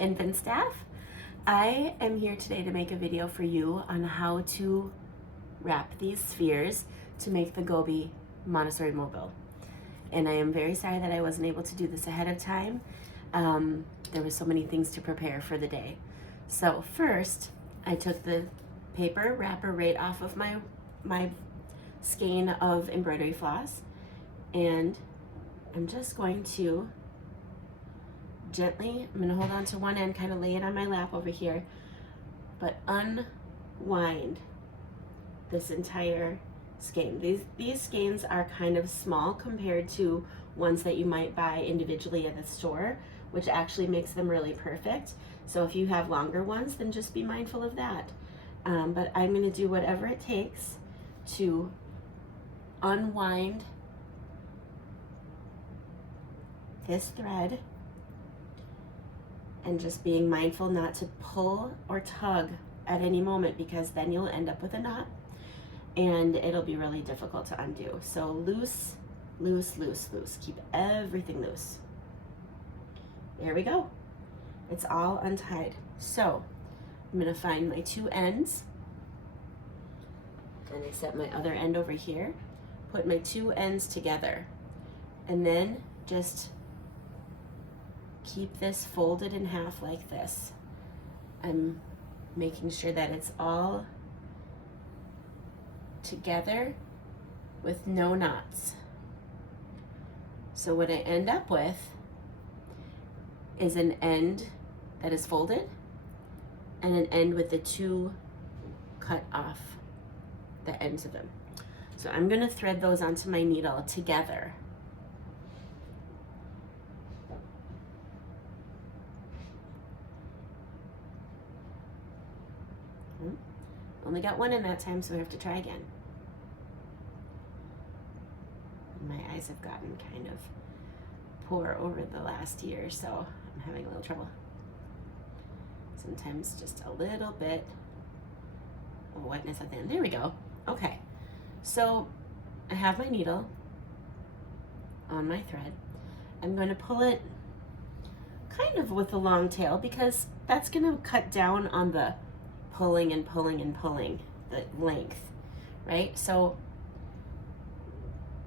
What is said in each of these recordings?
infant staff. I am here today to make a video for you on how to wrap these spheres to make the Gobbi Montessori mobile. And I am very sorry that I wasn't able to do this ahead of time. There were so many things to prepare for the day. So first, I took the paper wrapper right off of my skein of embroidery floss, and I'm just going to gently, I'm gonna hold on to one end, kind of lay it on my lap over here, but unwind this entire skein. These skeins are kind of small compared to ones that you might buy individually at the store, which actually makes them really perfect. So if you have longer ones, then just be mindful of that. But I'm gonna do whatever it takes to unwind this thread, and just being mindful not to pull or tug at any moment, because then you'll end up with a knot and it'll be really difficult to undo. So loose, loose, loose, loose. Keep everything loose. There we go. It's all untied. So I'm gonna find my two ends, and I set my other end over here, put my two ends together, and then just keep this folded in half like this. I'm making sure that it's all together with no knots. So what I end up with is an end that is folded and an end with the two cut off the ends of them. So I'm going to thread those onto my needle together. Only got one in that time, so we have to try again. My eyes have gotten kind of poor over the last year, so I'm having a little trouble. Sometimes just a little bit of wetness at the end. There we go. Okay, so I have my needle on my thread. I'm going to pull it kind of with a long tail, because that's going to cut down on the pulling and pulling and pulling, the length, right? So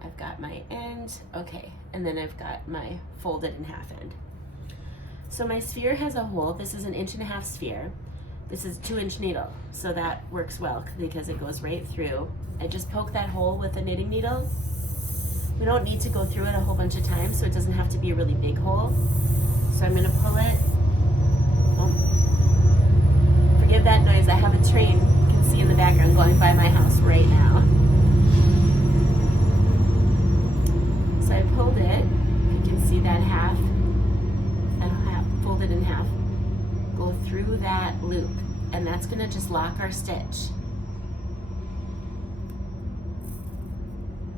I've got my end, okay, and then I've got my folded in half end. So my sphere has a hole. This is an 1.5-inch sphere. This is 2-inch needle, so that works well because it goes right through. I just poke that hole with a knitting needle. We don't need to go through it a whole bunch of times, so it doesn't have to be a really big hole. So I'm gonna pull it. Forgive that noise, I have a train you can see in the background going by my house right now. So I pulled it, you can see that half folded in half, go through that loop, and that's gonna just lock our stitch.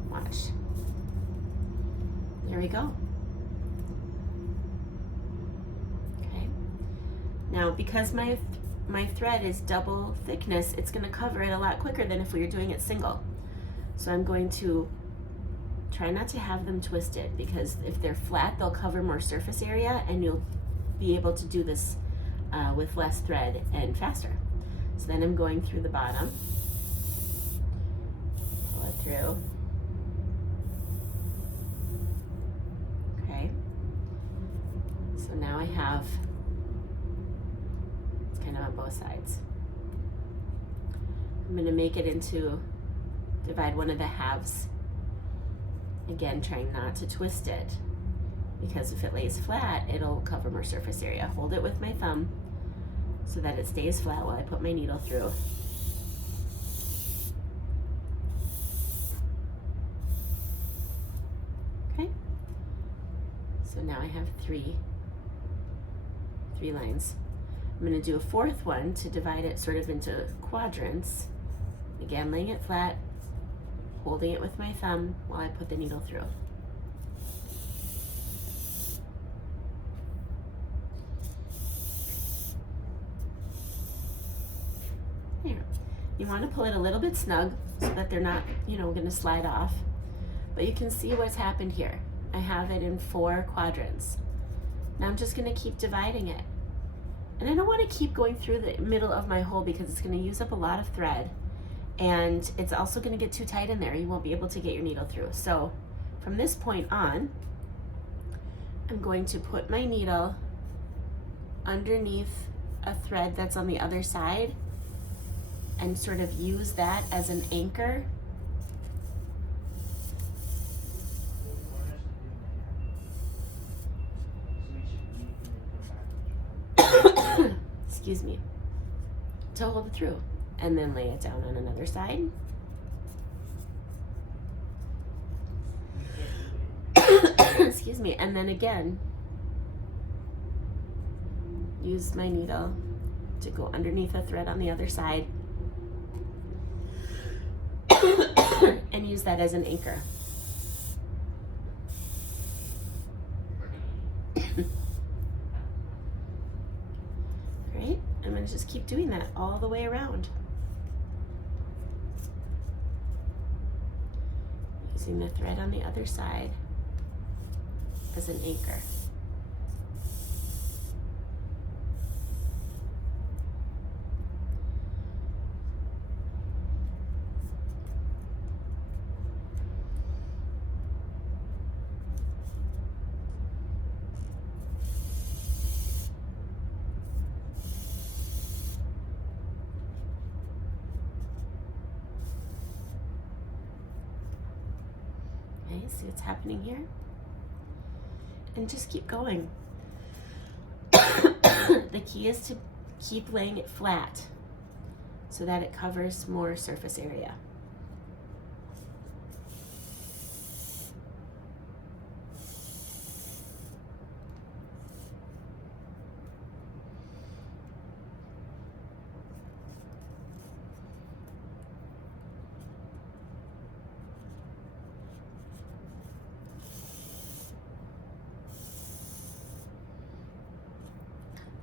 Watch. There we go. Okay. Now, because my thread is double thickness, it's going to cover it a lot quicker than if we were doing it single. So I'm going to try not to have them twisted, because if they're flat, they'll cover more surface area and you'll be able to do this with less thread and faster. So then I'm going through the bottom, pull it through. Okay. So now I have kind of on both sides. I'm going to make it into, divide one of the halves. Again, trying not to twist it, because if it lays flat, it'll cover more surface area. Hold it with my thumb so that it stays flat while I put my needle through. Okay. So now I have three lines. I'm going to do a fourth one to divide it sort of into quadrants. Again, laying it flat, holding it with my thumb while I put the needle through. There. You want to pull it a little bit snug so that they're not, going to slide off. But you can see what's happened here. I have it in 4 quadrants. Now I'm just going to keep dividing it. And I don't want to keep going through the middle of my hole because it's going to use up a lot of thread, and it's also going to get too tight in there. You won't be able to get your needle through. So from this point on, I'm going to put my needle underneath a thread that's on the other side and sort of use that as an anchor. Excuse me, to hold it through, and then lay it down on another side. Excuse me, and then again, use my needle to go underneath a thread on the other side and use that as an anchor. Right? I'm going to just keep doing that all the way around. Using the thread on the other side as an anchor. Okay, see what's happening here? And just keep going. The key is to keep laying it flat so that it covers more surface area.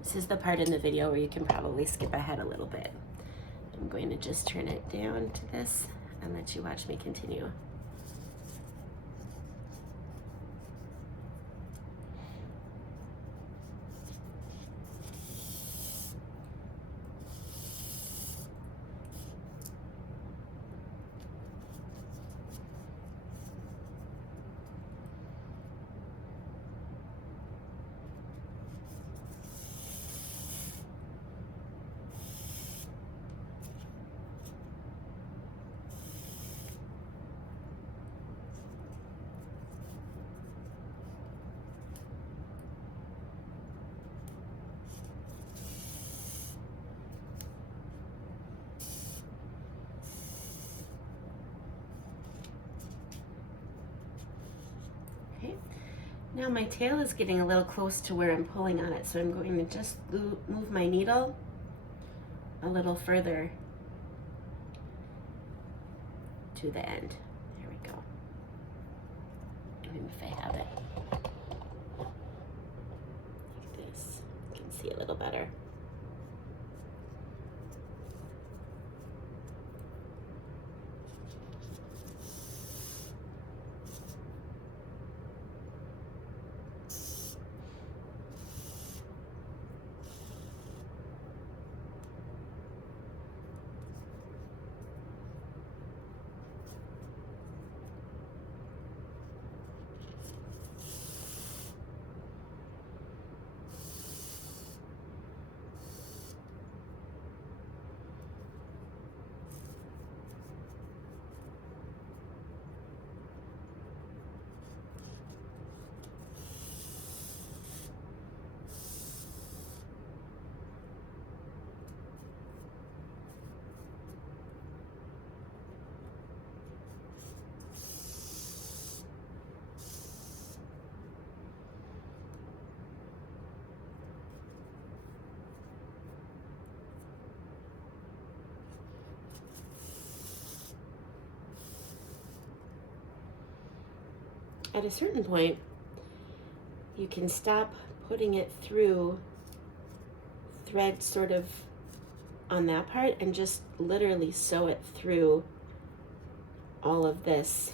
This is the part in the video where you can probably skip ahead a little bit. I'm going to just turn it down to this and let you watch me continue. Okay. Now my tail is getting a little close to where I'm pulling on it, so I'm going to just move my needle a little further to the end. There we go. And if I have it like this, you can see a little better. At a certain point, you can stop putting it through thread sort of on that part and just literally sew it through all of this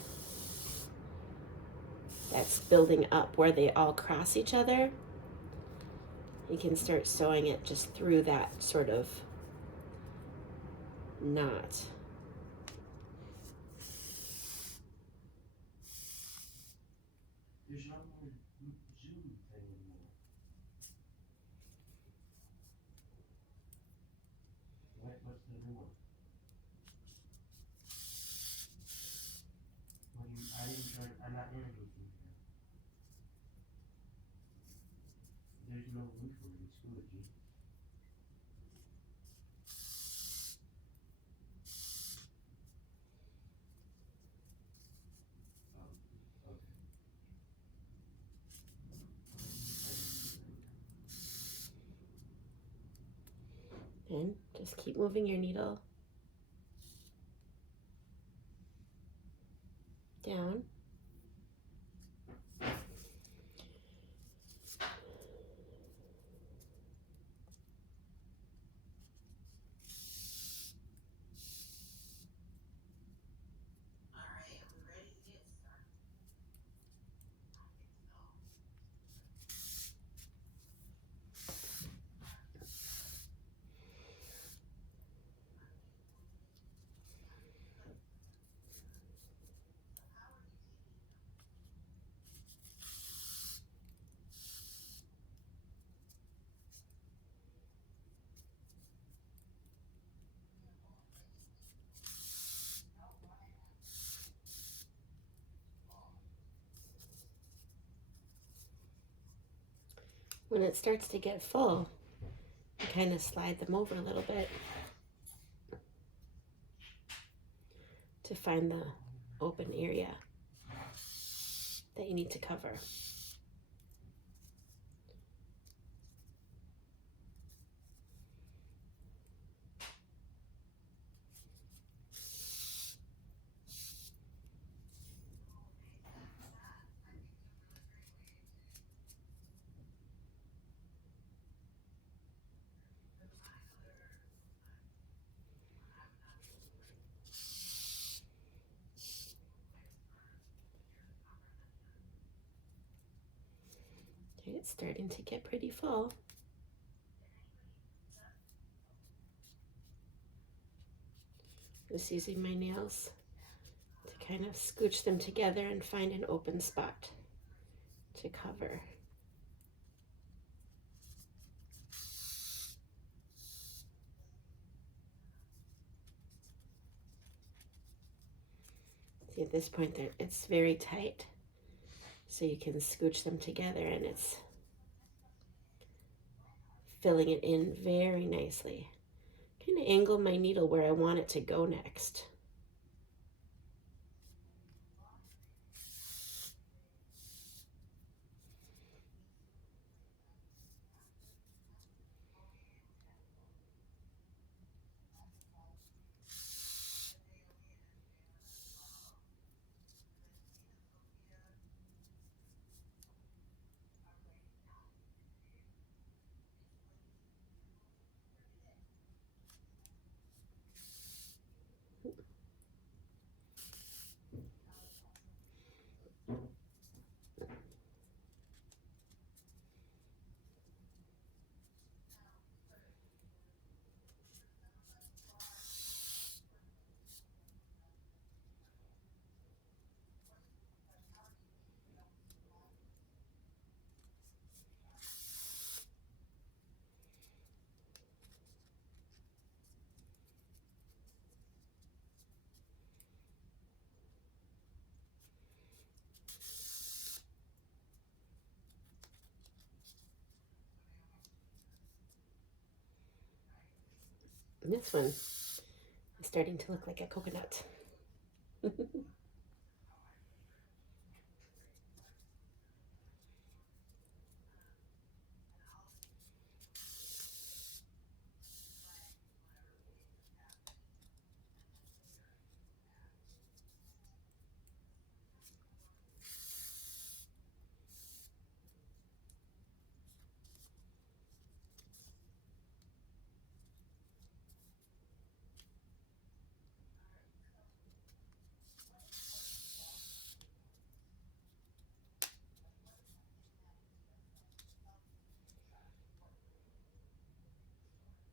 that's building up where they all cross each other. you can start sewing it just through that sort of knot. And just keep moving your needle down. When it starts to get full, you kind of slide them over a little bit to find the open area that you need to cover. Okay, it's starting to get pretty full. Just using my nails to kind of scooch them together and find an open spot to cover. See, at this point, it's very tight, so you can scooch them together and it's filling it in very nicely. Kind of angle my needle where I want it to go next. And this one is starting to look like a coconut.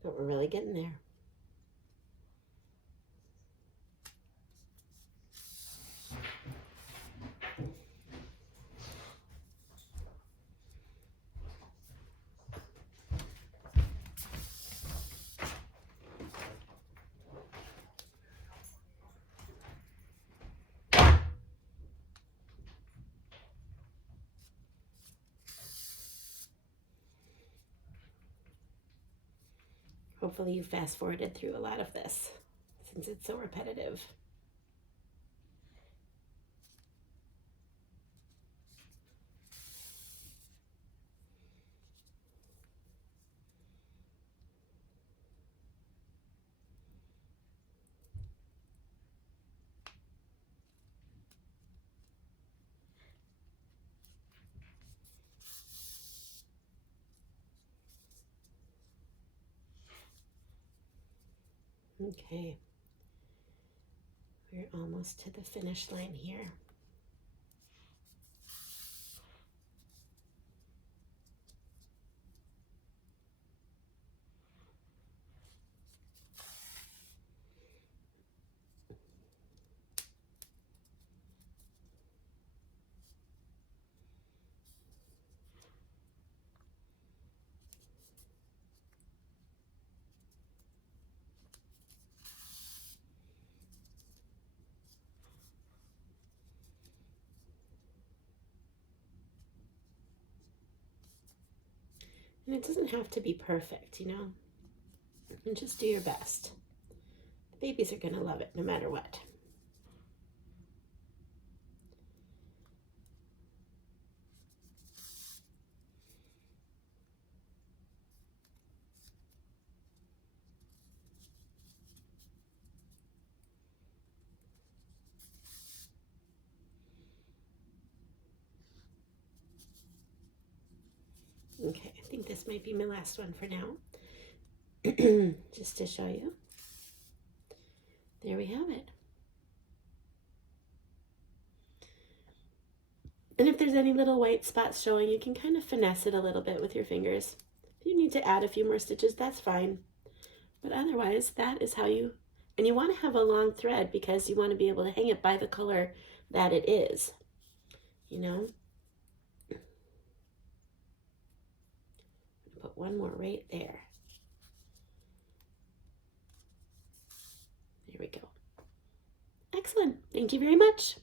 But we're really getting there. Hopefully you fast forwarded through a lot of this since it's so repetitive. Okay, we're almost to the finish line here. And it doesn't have to be perfect, you know? And just do your best. The babies are gonna love it no matter what. Okay, I think this might be my last one for now. Just to show you. There we have it. And if there's any little white spots showing, you can kind of finesse it a little bit with your fingers. If you need to add a few more stitches, that's fine. But otherwise, that is how you, and you want to have a long thread because you want to be able to hang it by the color that it is, you know? Put one more right there. There we go. Excellent. Thank you very much.